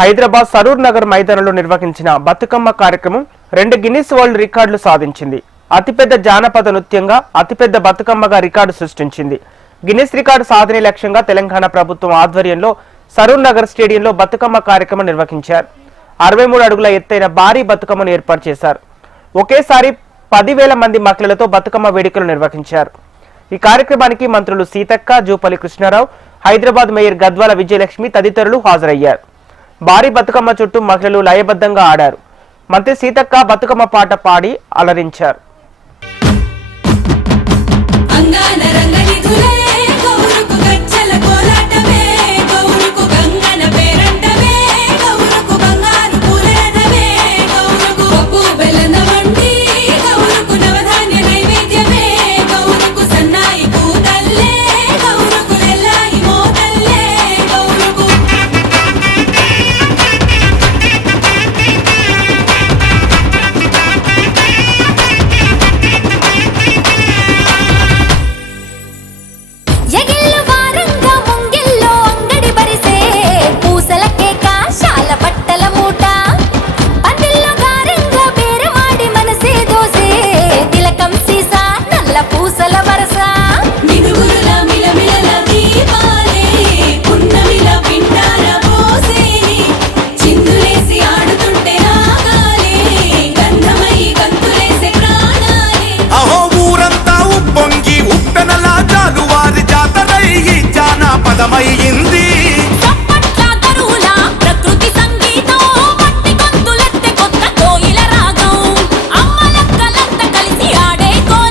హైదరాబాద్ సరూర్ నగర్ మైదానంలో నిర్వహించిన బతుకమ్మ కార్యక్రమం 2 గిన్నిస్ వరల్డ్ రికార్డులు సాధించింది. అతిపెద్ద జానపద నృత్యంగా అతిపెద్ద బతుకమ్మగా రికార్డు సృష్టించింది. గిన్నిస్ రికార్డు సాధనే లక్ష్యంగా తెలంగాణ ప్రభుత్వం ఆధ్వర్యంలో సరూర్ నగర్ స్టేడియంలో బతుకమ్మ కార్యక్రమం నిర్వహించారు. 63 అడుగుల ఎత్తైన భారీ బతుకమ్మను ఏర్పాటు చేశారు. ఒకేసారి 10,000 మంది మహిళలతో బతుకమ్మ వేడుకలు నిర్వహించారు. ఈ కార్యక్రమానికి మంత్రులు సీతక్క, జూపల్లి కృష్ణారావు, హైదరాబాద్ మేయర్ గద్వాల విజయలక్ష్మి తదితరులు హాజరయ్యారు. భారీ బతుకమ్మ చుట్టూ మహిళలు లయబద్ధంగా ఆడారు. మంత్రి సీతక్క బతుకమ్మ పాట పాడి అలరించారు.